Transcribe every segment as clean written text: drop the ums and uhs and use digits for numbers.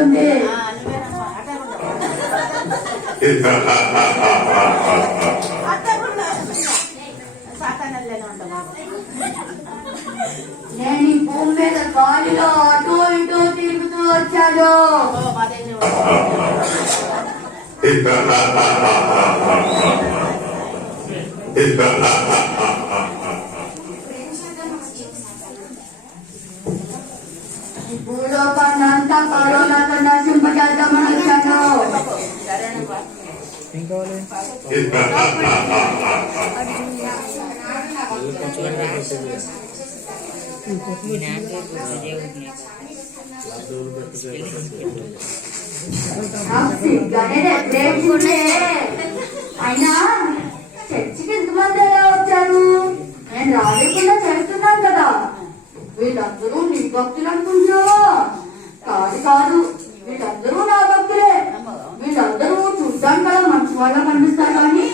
వస్తుంది. నేను ఈ భూమి మీద గాలిలో అటు ఇటు తిరుగుతూ వచ్చాను. భూలోకాన్ని అంతా కరోనాతో నశింపజేద్దామని వచ్చాను. అయినా చర్చికి ఎంతమంది ఎలా వచ్చారు? నేను రాలేకుండా చేస్తున్నాను కదా. వీళ్ళందరూ నీ భక్తులు అనుకుంటున్నావా? కాదు కాదు, వీళ్ళందరూ నా భక్తులే. వీళ్ళందరూ చూడ్డానికి కదా మంచి వాళ్ళ కనిపిస్తారు కానీ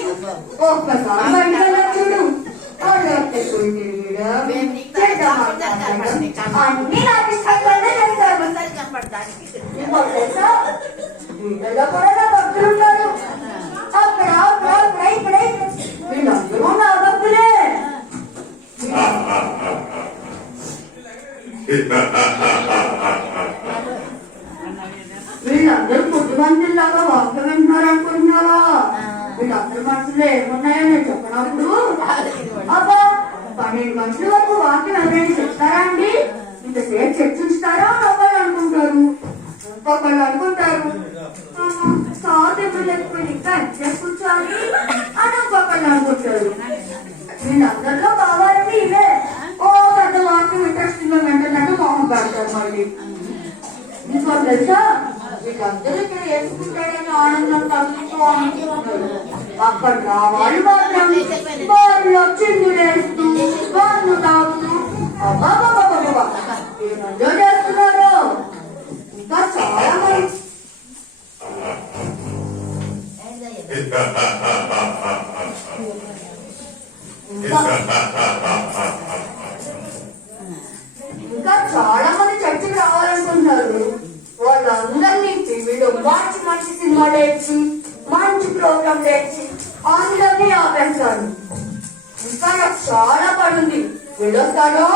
ఒక్కసారి బయట చూడు, అన్ని నాకు ఇష్టంగానే చేస్తారు. వీళ్ళలో కూడా నా భక్తులు ఉన్నారు. అక్కడ ఇక్కడ వీళ్ళందరూ నా భక్తులే. వీళ్ళందరూ బుద్ధిమంతుల్లాగా వాక్యం వింటున్నారు అనుకుంటున్నావా? వీళ్ళందరి మనసులో ఏమున్నాయో నేను చెప్పినప్పుడు అబ్బా 12 గంటల వరకు వాక్యం ఎవరైనా చెప్తారా అండి? ఇంతసేపు చర్చించుతారా అని ఒకళ్ళు అనుకుంటారు. ఇంకొకళ్ళు అనుకుంటారు సాధ్యము లేకపోయి ఇంకా ఎంతసేపు కూర్చోాలి అని ఇంకొకళ్ళు అనుకుంటారు. వీళ్ళందరిలో కావాలంటే ఇవే ఓ పెద్ద వాక్యం ఇంట్రెస్టింగ్ గా వెంటనే మొహం పెడతారు. మళ్ళీ ఇంకో తెలుసా, వీళ్ళందరూ ఇక్కడ వేసుకుంటాడని ఆనందం తగ్గుతూ అనుకుంటున్నారు. అక్కడ రావాలి మాత్రం వాళ్ళు చిందులేస్తూ వాళ్ళు తాగుతూ ఏమో చేస్తున్నారు. ఇంకా చాలా మంది ఇంకా చాలా మంది చర్చకి రావాలనుకుంటున్నారు. వాళ్ళందరినీ టీవీలో మంచి మంచి సినిమాలు వేసి మంచి ప్రోగ్రాం వేసి అందరినీ ఆపేస్తాను. ఇంకా నాకు చాలా పని ఉంది, వెళ్ళొస్తాను.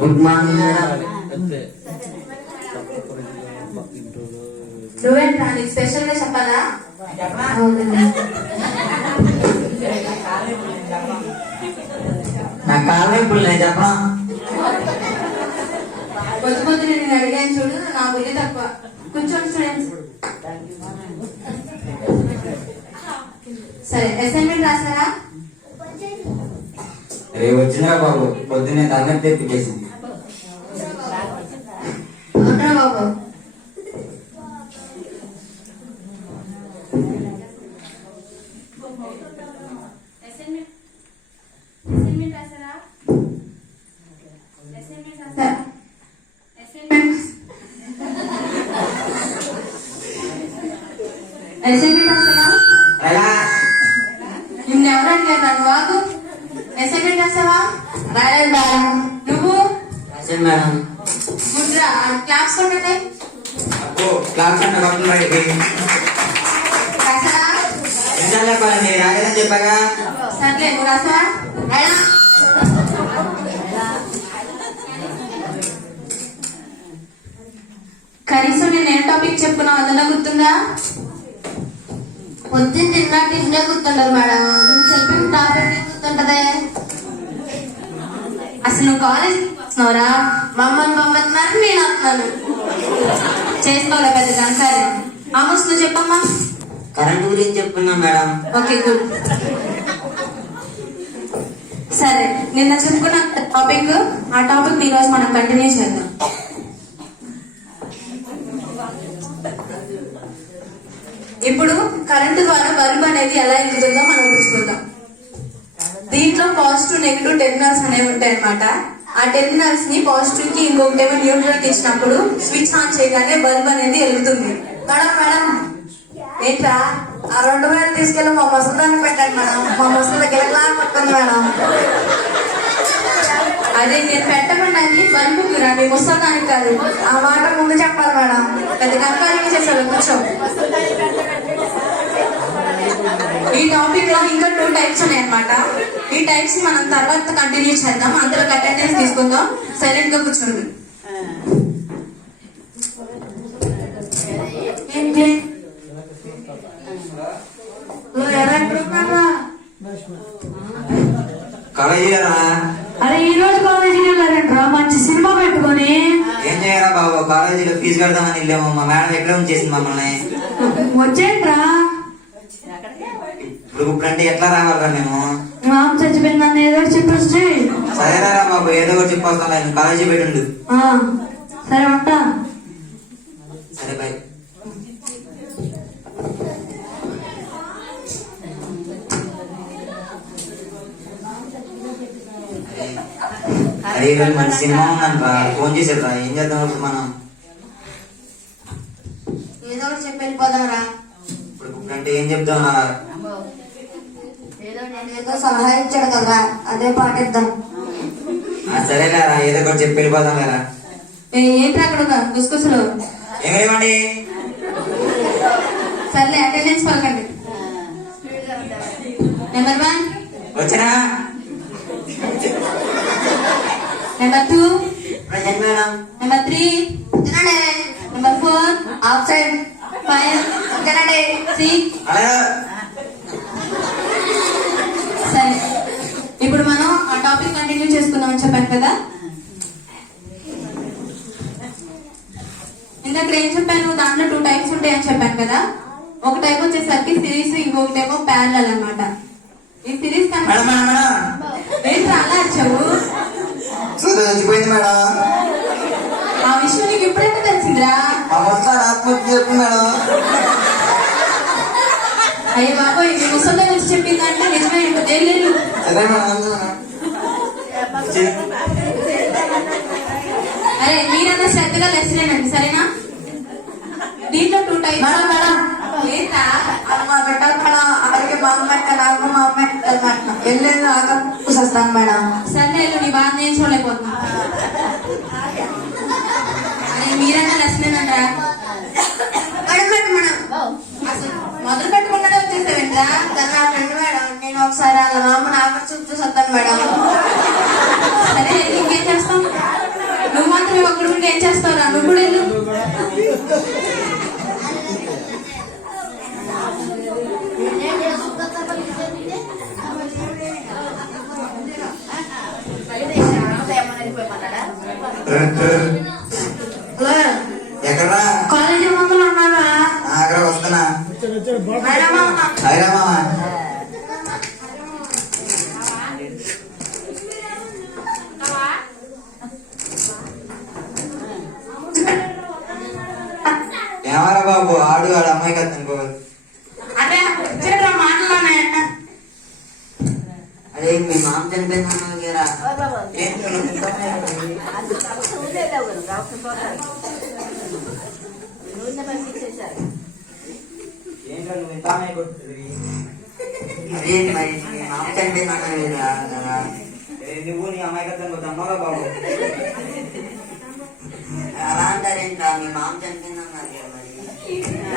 Good morning madam. నువ్వేంటా నీకు స్పెషల్ గా చెప్పాలా? నా కాళ్ళ ఇప్పుడు నేను చెప్పనా? పొద్దు పొద్దు నేను అడిగాను చూడు, నా బుద్ధి తక్కువ. కూర్చోండి స్టూడెంట్స్. సరే, అసైన్మెంట్ రాసారా? రేపు వచ్చినా బాబు, పొద్దున్నే తగ్గట్టు తెప్పించేసింది. బాబు నిన్నెవరు అడిగారు నన్ను? వాకు అసైన్మెంట్ రాసావా? రాయలేదు మేడం. నువ్వు? మేడం. గుడ్రా క్లాస్ కొట్టండి. క్లాస్ అంటే రాలేదని చెప్పాగా. సర్లే, నువ్వు రాసావా? రాయడా. కనీసం నేను ఏ టాపిక్ చెప్పుకున్నా అదన్నా గుర్తుందా? పొద్దున్న తిన్నా టిఫినే గుర్తుండదు మేడం. చెప్పిన టాపిక్ గుర్తుంటదే. అసలు నువ్వు కాలేజ్ వస్తున్నావురా? మమ్మల్ని పంపిస్తున్నారు, నేను వస్తున్నాను. చేసుకోవాలి పెద్ద దానికారు. ఆమోస్ నువ్వు చెప్పమ్మా. కరెంట్ గురించి చెప్తున్నా మేడం. Okay good. నిన్న చెప్పుకున్న టాపిక్ ఆ టాపిక్ ఈ రోజు మనం కంటిన్యూ చేద్దాం. ఇప్పుడు కరెంటు ద్వారా బల్బ్ అనేది ఎలా ఎదుగుతుందో మనం చూసుకుందాం. దీంట్లో పాజిటివ్ నెగిటివ్ టెర్మినల్స్ అనేవి ఉంటాయి అన్నమాట. ఆ టెర్మినల్స్ ని పాజిటివ్ కి ఇంకొకటేమో న్యూట్రల్ కి ఇచ్చినప్పుడు స్విచ్ ఆన్ చేయగానే బల్బ్ అనేది వెలుగుతుంది. మేడం మేడం ఏంట్రా ఆ 2000 తీసుకెళ్ళి మా ముసలానికి పెట్టండి మేడం, మా ముసలి గిలగలా పడుతుంది మేడం. అదే నేను పెట్టకుండా బల్బుకి రండి, ముసలానికి కాదు. ఆ మాట ముందు చెప్పాలి మేడం. పెద్ద కంపేర్ చేశారు కూర్చో. ఈ టాపిక్ లో ఇంకా 2 టైప్స్ ఉన్నాయి అన్నమాట. ఈ టైప్స్ మనం తర్వాత కంటిన్యూ చేద్దాం. అందరూ అటెండెన్స్ తీసుకుందాం. సైలెంట్ గా కూర్చోండి. ఏంటి కాలేజీరా అరే ఈ రోజు కాలేజీకి వెళ్ళారంట్రా మంచి సినిమా పెట్టుకొని. ఏం చేయరా బాబు, కాలేజీలో ఫీజు కడదామని వెళ్ళాము. మా మేడం ఎక్కడ ఉంచేసింది మమ్మల్ని. వచ్చేట్రా ఇప్పుడంటే ఎట్లా రావాలరా మేము? మామ చచ్చిపోయిందని ఏదో చెప్పొచ్చి. సరేరా బాబు, ఏదో ఒకటి చెప్పొస్తాను. నేను కాలేజీ పెట్టిండు. సరే ఉంటా. సరే బాయ్. అరే ఈరోజు మంచి సినిమా ఉందంట్రా, ఫోన్ చేసారా? ఏం చేద్దాం ఇప్పుడు మనం? ఏదో ఒకటి చెప్పి వెళ్ళిపోదాం రా. ఇప్పుడంటే ఏం చెప్తావురా? ఏదో సలహా ఇచ్చాడు కదా, అదే పాటిద్దాం. సరేలేరా, ఏదో ఒకటి చెప్పి వెళ్ళిపోదాం లేరా. ఏంటి అక్కడ గుసగుసలు ఏమేమండి? సర్లే అటెండెన్స్ పలకండి. నెంబర్ 1 వచ్చినా? Number 2 present madam. Number 3 number 4 absent. 5 6. Hello. సరే ఇప్పుడు మనం ఆ టాపిక్ కంటిన్యూ చేసుకుందామని చెప్పాను కదా. ఇందాక ఏం చెప్పాను, దాంట్లో 2 టైప్స్ ఉంటాయని చెప్పాను కదా. ఒక టైప్ వచ్చేసరికి సిరీస్, ఇంకొకటేమో ప్యారలల్ అన్నమాట. ఈ సిరీస్ మేడం మేడం మేడం ఏంటి అలా వచ్చావు? చచ్చిపోయింది మేడం. ఆ విషయం నీకు ఇప్పుడైతే తెలిసిందిరా? ఆత్మహత్య చెప్పు మేడం. అయ్యో బాబోయ్, మీ ముసల్లో వచ్చి చెప్పిందంటే నిజమే. ఇంకా తెలియదు. అదే మేడం. అరే మీరంతా శ్రద్ధగా లెసనేనండి, సరేనా? దీంట్లో 2 టైప్స్. ఏంటా అమ్మ పెట్టాలి మేడం. అక్కడికి మా అమ్మ నాకు మా అమ్మ వెళ్ళేది ఆకలిస్తాను మేడం. సరే నీ బాధ నేను చూడలేకపోతున్నా. అరే మీరన్నా లెసనేనంటరా? అసలు మొదలు పెట్టుకున్నదే వచ్చేసావేంట్రా? నా ఫ్రెండ్ మేడం, నేను ఒకసారి వాళ్ళ మామ నాకు చూపుతూ వస్తాను మేడం. సరే ఇంకేం చేస్తావు? నువ్వు మాత్రం ఒక్కడు ఉంటే ఏం చేస్తావురా? నువ్వు కూడా వెళ్ళు. ఎక్కడా? కాలేజీ ముందులో ఉన్నారా? అక్కడ వస్తున్నా. మేడం అయిరా మామ. ఏమరా బాబు, ఆడు అమ్మాయి కదా అనుకో. అదే వచ్చేట్రా మాటలోనే. అదే మీ మామ చనిపోయిందన్నావు కదా. అదేంటి మరి మీ మామ చనిపోయిందన్నావు కదా. నువ్వు నీ అమ్మాయి కదా అనుకుంటున్నావురా బాబు. అలా అంటారేంట్రా? మీ మామ చనిపోయిందన్నారు కదా. మరి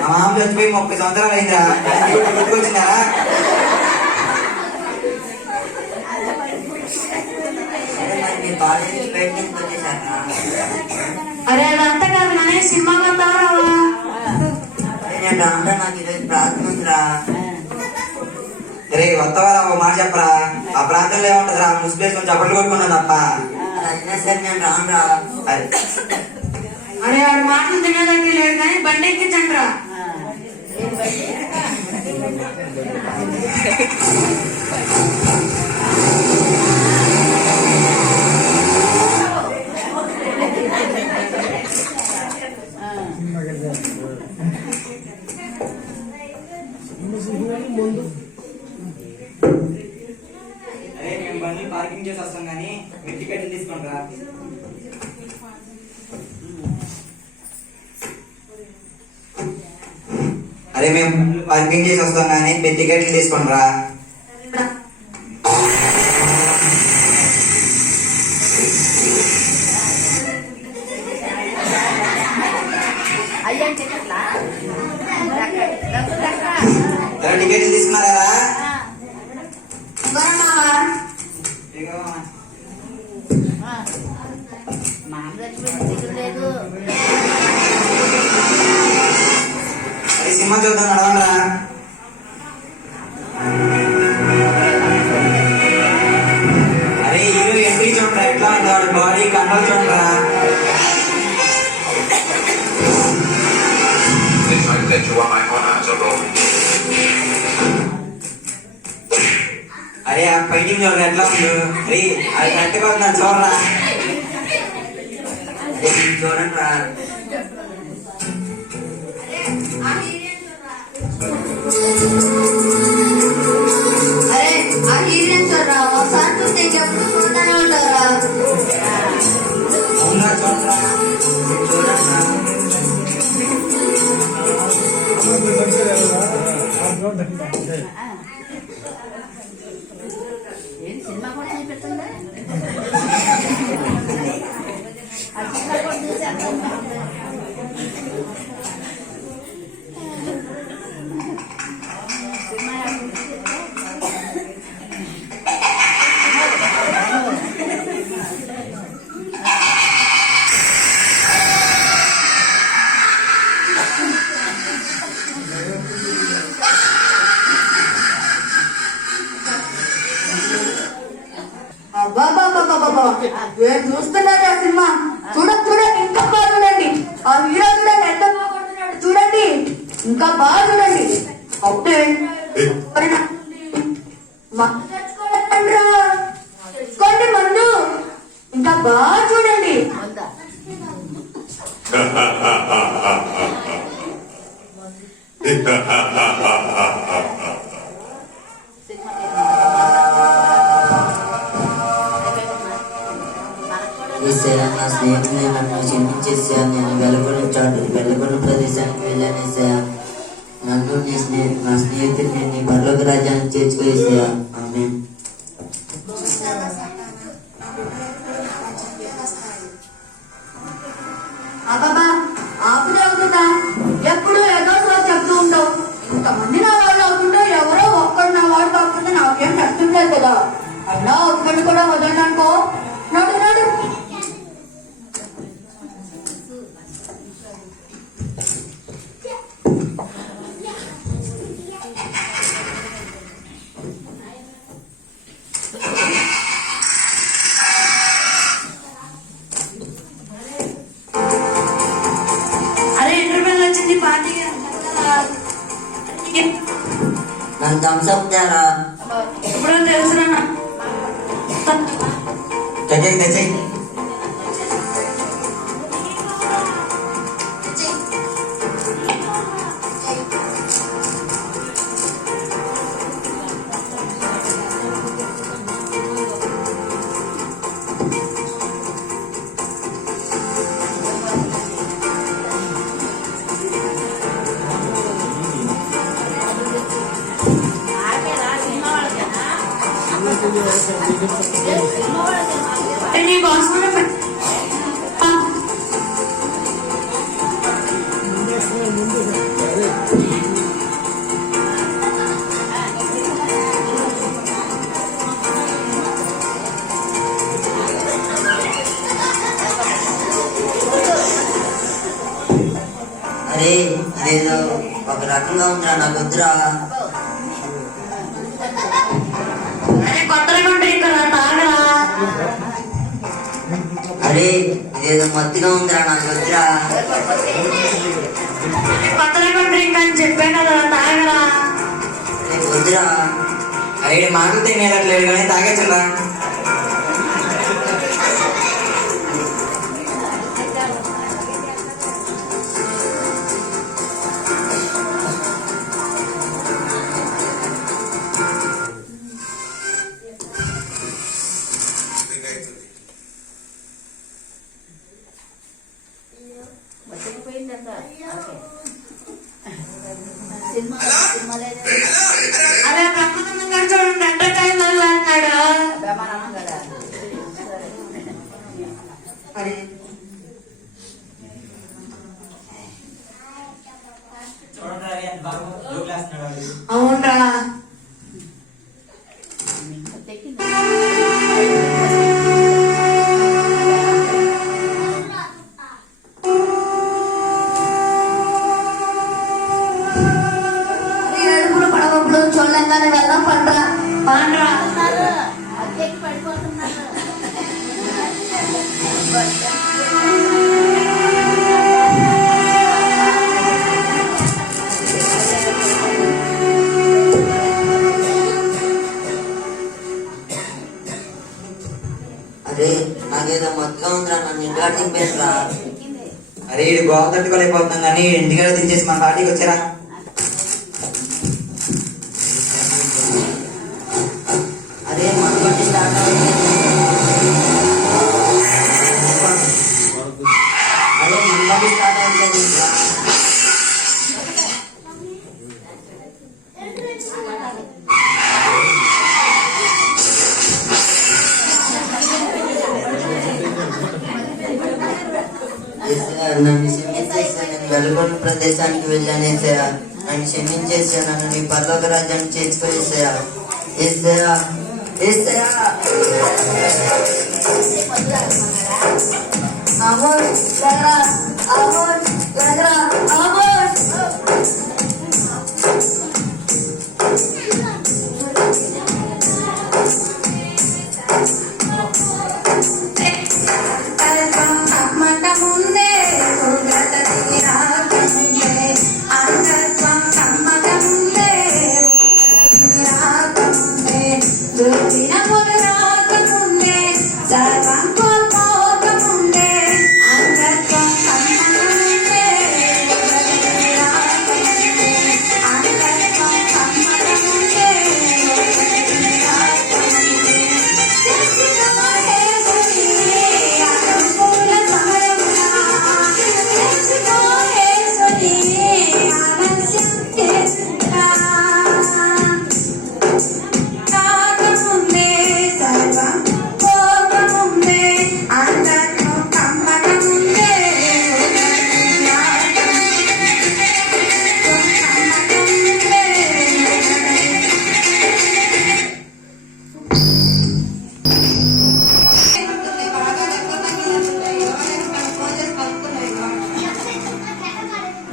మా మామ చనిపోయి 30 సంవత్సరాలు అయిందిరా. గుర్తుకొచ్చిందారా? కాలేజీ బయటకి వచ్చేసారా? అరే అదంతా కాదు కానీ సినిమా కంటారా? అంటే నాకు ఈరోజు ప్రార్థన ఉందిరా. రే వస్తావా? ఒక మాట చెప్పరా. ఆ ప్రాంతంలో ఏముంటదిరా? ముస్లిం చప్పట్లు కొట్టుకున్నాను తప్ప. అయినా సరే నేను రానురా. అరే వాడు మాటలు తినేదానికి లేదు కానీ బండి ఎక్కించండి రా. అరే మేము పార్కింగ్ చేసి వస్తాం కానీ మీరు టికెట్లు తీసుకోండి రా. టికెట్లు తీసుకున్నారా? సినిమా చూద్దాం నడవండి. అరే హీరో ఎంట్రీ చూడరా ఎట్లా ఉన్నాడు, బాడీ కంట్రోల్ చూడరా. అరే ఆ ఫైటింగ్ చూడరా ఎట్లా ఉంది. అరే అది కరెక్ట్గా ఉందా చూడరా. చూడండి రా. అరే ఆ హీరోయిన్ చూడరా, ఒకసారి చూస్తే ఇంకెప్పుడు చూడనే ఉంటారా. అవునా చూడరా, చూడరా. సినిమా కూడా చూపిస్తుందా? ఏం చూస్తున్నారు ఆ సినిమా? చూడండి ఇంకా బాగా చూడండి. ఆ హీరో చూడండి ఎంత బాగుంటున్నాడు చూడండి, ఇంకా బాగా చూడండి. అప్పుడే తెచ్చుకోండి మందు, ఇంకా బాగా చూడండి. నా స్నేహితుని నన్ను క్షమించేసాను. నేను వెళ్ళకున్న ప్రదేశానికి వెళ్ళానేసాయా. నన్ను నా స్నేహితుడిని నీ పరలోక రాజ్యానికి చేర్చుకోసాయా. ఆమె అబ్బాబా ఆపుదే అవుతుందా? ఎప్పుడు ఏదో చెప్తూ ఉంటావు. ఇంతమంది నా వాళ్ళు అవుతుంటే ఎవరో ఒక్కడు నా వాడు కాకుండా నాకేం నష్టం లేదు కదా. అయినా ఒక్కడు కూడా వదలనుకో. నడు నడు. అరే ఇంటర్వ్యూ వచ్చింది పార్టీ. నన్ను థమ్స్అప్ తేరా. ఎప్పుడో తెలుసురా. తెచ్చేయి. నీ బాస్ కూడా అరే అదేదో ఒక రకంగా ఉందిరా, నాకు వద్దురా. కొత్తగా ఉంటాయి కదా తాగరా. అరే ఇదేదో మత్తుగా ఉందిరా, నాకు వద్దురా. కొత్తగా డ్రింక్ అని చెప్పాను కదా తాగరా. వద్దురా. అరే మాటలు తినేదట్లేదు కానీ తాగేచ్చరా. పోయిందంతా సినిమా సినిమా లేదు అదే బ్రహ్మానందం గారు చూడండి ఎంటర్టైనర్ అన్నాడు. బ్రహ్మానందం కదా మరి అవునరా అడుగులు పడవప్పుడు చూడంగానే వెళ్దాం పండ్రా పాండ్రా అద్దెకి పడిపోతున్నారు అరే నాకేదో మొత్తగా ఉందిరా, నన్ను ఇంటికాడ దింపేసిరా. అరే ఇడు గోవ తట్టుకోలేకపోతున్నాం కానీ ఇంటికాడ దించేసి మన పార్టీకి వచ్చారా. అరే మన బండి స్టార్ట్ అవ్వలేదు. అరే మన బండి స్టార్ట్ అవ్వలేదు. నన్ను క్షమించేసా, నేను వెలుగొండ ప్రదేశానికి వెళ్ళానేసా. నన్ను క్షమించేసా, నన్ను నీ పర్లోక రాజ్యాన్ని చేర్చుకోసా. ఏసయా ఏసయా అమోర్ దగ్గర అమోర్ దగ్గర అమోర్ ముందే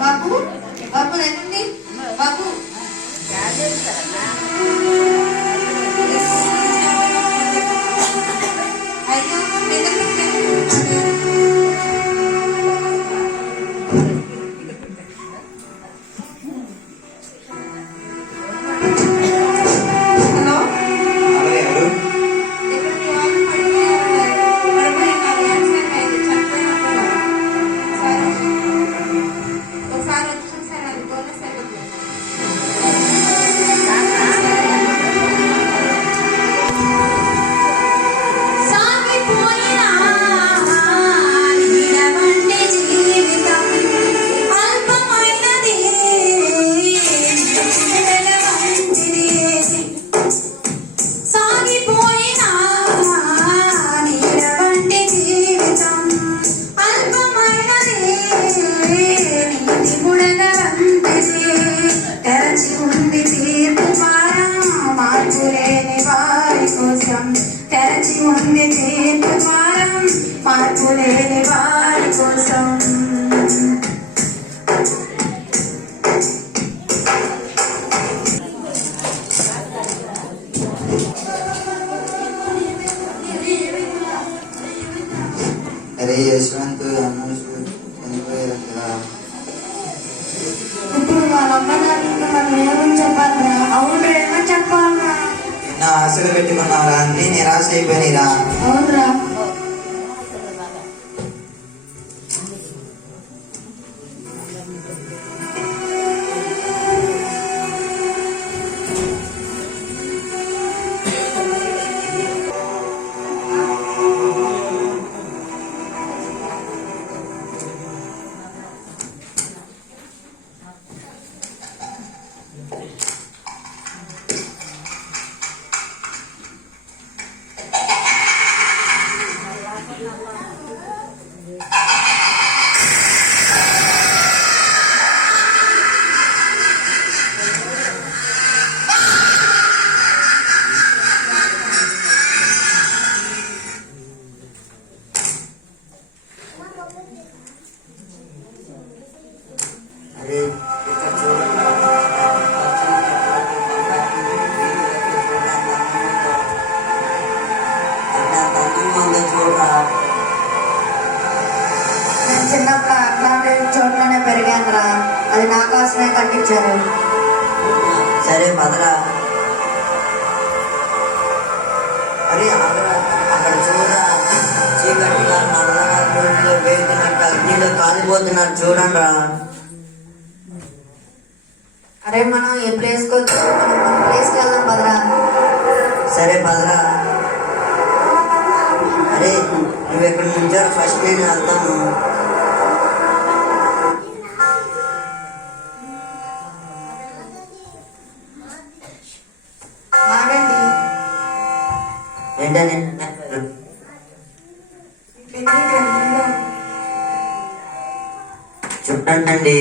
బాబు బాబు రండి బాబు అయ్యో హలో హలో ఎవరు? తెరచి ఉంది తీర్పు ద్వారం మార్పు లేని వారి కోసం. అరే యశ్వంత్ అన్ను చనిపోయారు కదా. ఇప్పుడు వాళ్ళ అమ్మగారికి మనం ఏమని చెప్పాలరా? అవును ఏమని చెప్పాలరా? నా ఆశలు పెట్టుకున్నావురా, అన్ని నిరాశ అయిపోయినాయిరా. అవునరా ఇచ్చారు. సరే పదరా. అరే ఆగరా, అక్కడ చూడరా, చీకటిగా నల్లగా బూడిలో వేస్తున్నట్టు అగ్నిలో కాలిపోతున్నారు చూడండి రా. అరే మనం ఏ ప్లేస్కి వచ్చాం, మనం మన ప్లేస్కి వెళ్దాం పదరా. సరే పదరా. అరే నువ్వు ఎక్కడ నుంచో ఫస్ట్ నేను వెళ్తాను. ఆగండి. ఏంటని చూడండి.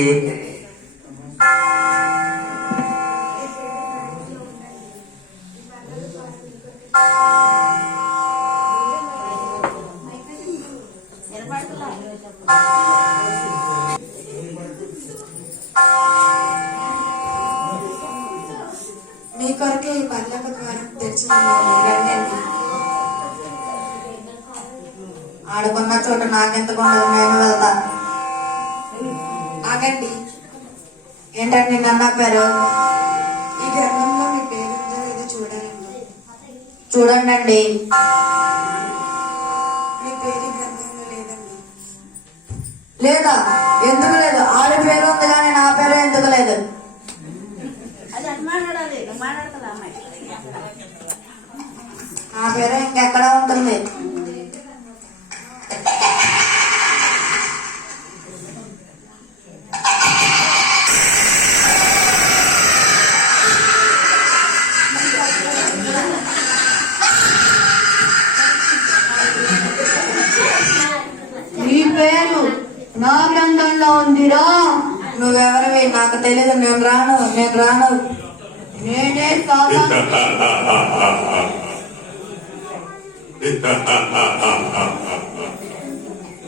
మీ కొరకే ఈ పర్లోక ద్వారం తెరిచిందండి, రండి. ఆడుకున్న చోట నాకెంత కొండలు, నేను వెళ్తా. ఆగండి. ఏంటండి నన్ను ఆపారు? ఈ గ్రంథంలో మీ పేరు ఉందో లేదో చూడాలండి. చూడండి. మీ పేరు ఈ గ్రంథంలో లేదండి. లేదా? ఎందుకు లేదు? ఆడి పేరు ఉంది కానీ నా పేరు ఎందుకు లేదు? అది అటు మాట్లాడాలి, నువ్వు మాట్లాడతా అమ్మాయి. నా పేరు ఇంకెక్కడ ఉంటుంది? నీ పేరు నా గ్రంథంలో ఉందిరా. నువ్వెవరివి? నాకు తెలీదు. నేను రాను. నేనే సాతాను.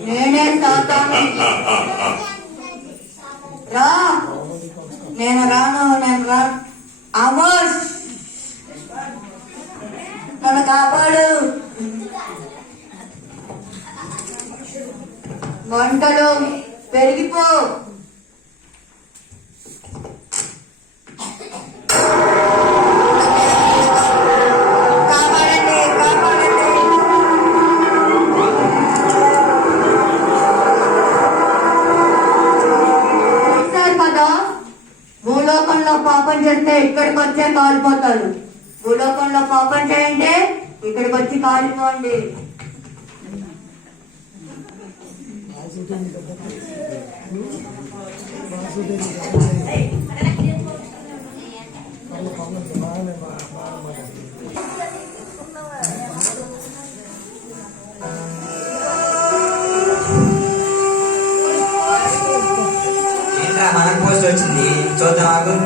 నేనే సాతాను. రా. నేను రాను. అమోస్, నన్ను కాపాడు. వంటలు పెరిగిపో. కాపాడండి. చూశారు కదా, భూలోకంలో పాపం చేస్తే ఇక్కడికి వచ్చే కాలిపోతారు. భూలోకంలో పాపం చేయండి, ఇక్కడికి వచ్చి కాలిపోండి. ఏంట్రా మనకు పోస్ట్ వచ్చింది, చూద్దాం ఆగు.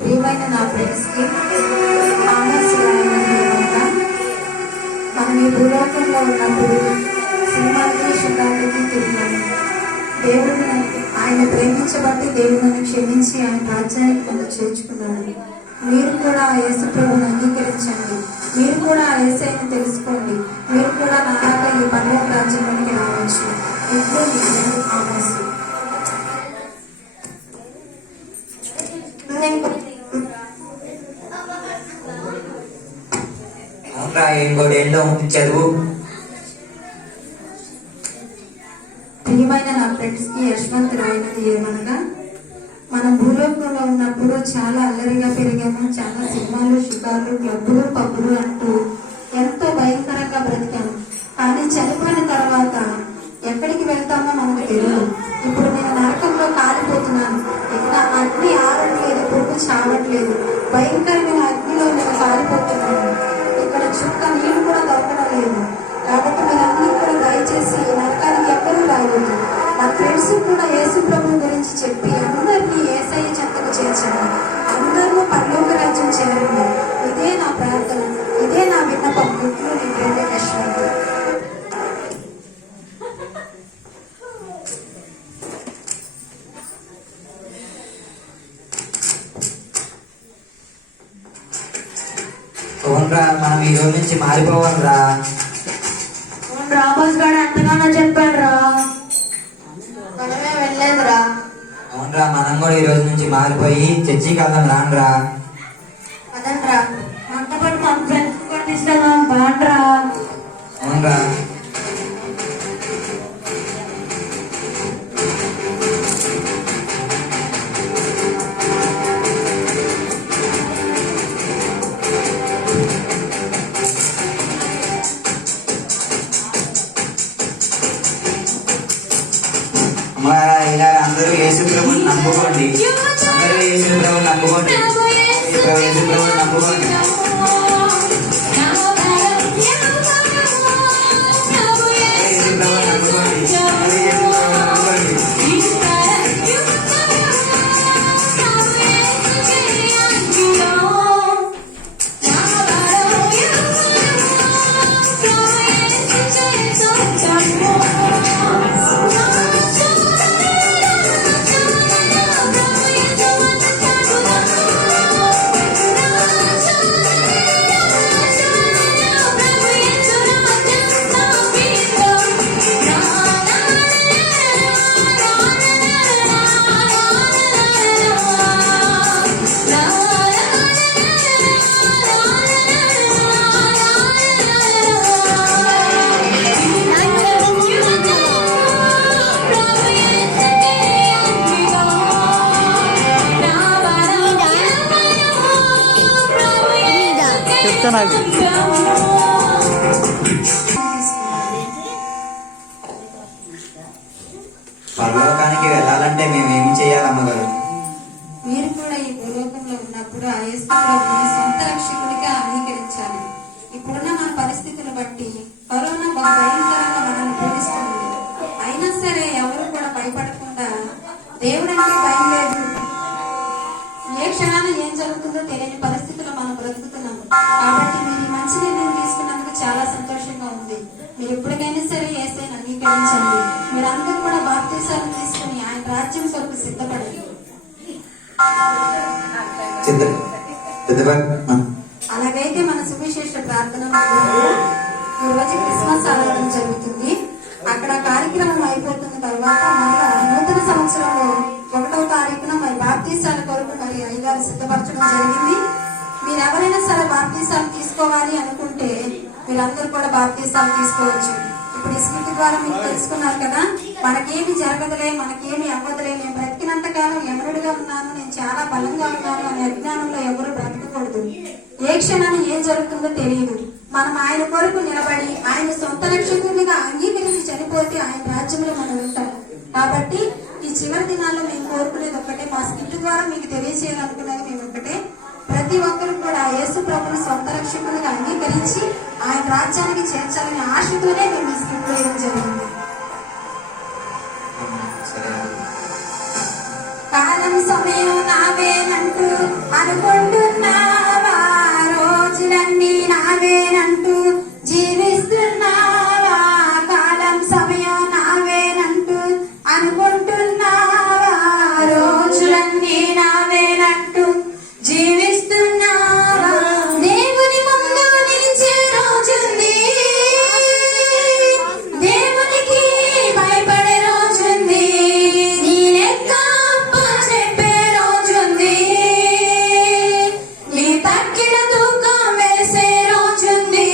ప్రియమైన నా ఫ్రెండ్స్ కి ఆమోస్ రాయమంట. మనం ఈ భూలోకంలో ఉన్నప్పుడు సినిమాలకి శుద్ధాలకి తిరిగాము. దేవుడు ఆయన ప్రేమించబట్టి దేవుడు నన్ను క్షమించి ఆయన రాజ్యానికి నన్ను చేర్చుకున్నాడు. మీరు కూడా ఆ యేసు ప్రభువుని అంగీకరించండి. మీరు కూడా ఆ యేసయ్యను తెలుసుకోండి. మీరు కూడా నాలాగా ఈ పరలోక రాజ్యంలోకి రావచ్చు. ఇప్పుడు మీ ఫ్రెండ్ ఆమోస్. అవునరా, ఇంకోటి ఏంటో చదువు. ప్రియమైన నా ఫ్రెండ్స్ కి యశ్వంత్ రాయినది ఏమనగా, మనం భూలోకంలో ఉన్నప్పుడు చాలా అల్లరిగా పెరిగాము. చాలా సినిమాలు, షికార్లు, క్లబ్బులు, పబ్బులు అంటూ ఎంతో భయంకరంగా బ్రతికాము. కానీ చనిపోయిన తర్వాత ఎక్కడికి వెళ్తామో మనకు తెలియదు. ఇప్పుడు నేను నరకంలో కాలిపోతున్నాను. ఇక్కడ అగ్ని ఆరట్లేదు, పురుగు చావట్లేదు. భయంకరమైన అగ్నిలో నేను కాలిపోతున్నాను. ఇక్కడ చుక్క నీళ్ళు కూడా దొరకడం లేదు. కాబట్టి మీరందరూ కూడా దయచేసి నరకానికి ఎక్కడూ రావద్దు. నా ఫ్రెండ్స్ కూడా యేసు ప్రభు గురించి చెప్పి అందరినీ యేసయ్య చెంతకు చేర్చండి. అందరూ పరలోక రాజ్యం చేరండి. ఇదే నా ప్రార్థన, ఇదే నా విన్నపం. గుడ్లు నీ ఫ్రెండ్ యశ్వంత్. అవునరా, మనం ఈ రోజు నుంచి మారిపోవాలిరా. రామోస్ గారు ఎంతగానో చెప్పాడు రా, మనమే వెళ్ళలేదురా. అవునరా, మనం కూడా ఈ రోజు నుంచి మారిపోయి చర్చికి వెళ్దాం రానురా. అదంట్రా, మనతో పాటు మన ఫ్రెండ్స్ కూడా తీసుకెళ్దాం బాగుండ్రా. అవునరా. అందరూ యేసు ప్రభువుని నమ్ముకోండి. అందరూ యేసు ప్రభువుని నమ్ముకోండి. యేసు ప్రభువుని నమ్ముకోండి. యేసు ప్రభువుని నమ్ముకోండి. అందరూ యేసు ప్రభువుని నమ్ముకోండి. పరలోకానికి వెళ్ళాలంటే మేమేం చేయాలి అమ్మగారు? మీరు కూడా ఈ భూలోకంలో ఉన్నప్పుడు ఆ యేసు ప్రభువుని సొంత రక్షకుడిగా అంగీకరించాలి. ఇప్పుడున్న మన పరిస్థితులను బట్టి కరోనా బహు భయంకరంగా మనల్ని పీడిస్తుంది. అయినా సరే ఎవరు కూడా భయపడకుండా దేవుడంటే భయం లేదు, ఏ క్షణాన ఏం జరుగుతుందో తెలియని పరిస్థితుల్లో మనం బ్రతుకుతున్నాం. కాబట్టి మీరు ఈ మంచి నిర్ణయం తీసుకున్నందుకు చాలా సంతోషంగా ఉంది. మీరు ఎప్పటికైనా సరే యేసుని అంగీకరించండి. మీరందరూ కూడా బాప్తీసాలు తీసుకుని ఆయన రాజ్యం కొరకు సిద్ధపడండి. అలాగైతే మన సువిశేష ప్రార్థన ఈ రోజు క్రిస్మస్ ఆరాధన జరుగుతుంది. అక్కడ కార్యక్రమం అయిపోతున్న తర్వాత మళ్ళా నూతన సంవత్సరంలో 1వ తారీఖున మరి బాప్తీసాల కొరకు మరి అయ్యగారు సిద్ధపరచడం జరిగింది. మీరు ఎవరైనా సరే బాప్తీసాలు తీసుకోవాలి అనుకుంటే మీరందరూ కూడా బాప్తీసాలు తీసుకోవచ్చు. ఇప్పుడు ఈ స్మృతి ద్వారా మీరు తెలుసుకున్నారు కదా, మనకేమి జరగదులే, మనకేమి అవ్వదులే, నేను బ్రతికినంత కాలం ఎమరుడుగా ఉన్నాను, నేను చాలా బలంగా ఉన్నాను అనే అజ్ఞానంలో ఎవరు బ్రతకకూడదు. ఏ క్షణాన్ని ఏం జరుగుతుందో తెలియదు. మనం ఆయన కొరకు నిలబడి ఆయన సొంత రక్షకునిగా అంగీకరించి చనిపోతే ఆయన రాజ్యంలో మనం ఉంటాం. కాబట్టి ఈ చివరి దినాల్లో మేము కోరుకునేది ఒక్కటే, మా స్క్రిప్ట్ ద్వారా మీకు తెలియజేయాలనుకున్నది మేము ఒక్కటే, ప్రతి ఒక్కరు కూడా యేసు ప్రభుని సొంత రక్షకునిగా అంగీకరించి ఆయన రాజ్యానికి చేర్చాలనే ఆశతోనే మేము ఈ స్క్రిప్ట్ వేయడం జరిగింది. కాలం సమయం నావేనంటూ అనుకుంటున్నావా, రోజులన్నీ నావేనంటూ జీవిస్తున్నావా, కాలం సమయం నావేనంటూ అనుకుంటున్నావా, రోజులన్నీ నావేనంటూ జీవిస్తున్నావా, దేవుని ముందు నిలిచే రోజుంది, దేవునికి భయపడే రోజుంది, నీ లెక్క చెప్పే రోజుంది, నీ తక్కిన తూకం వేసే రోజుంది.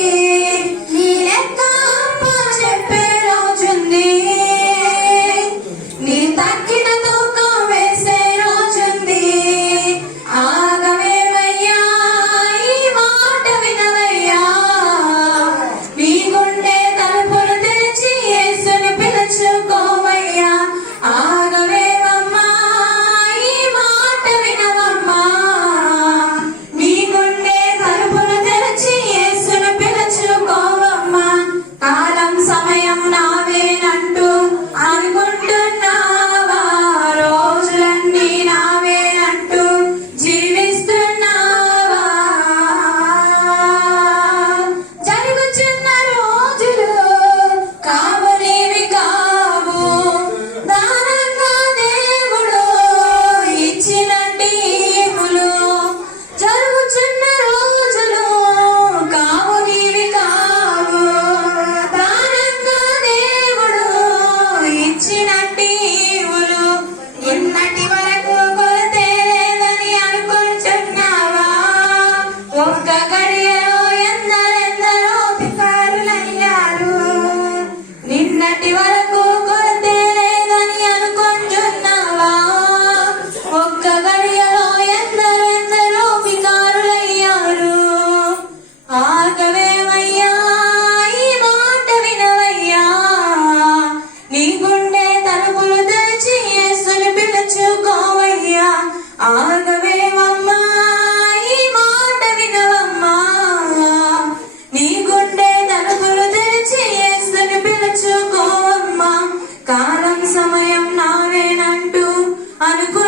అనుకు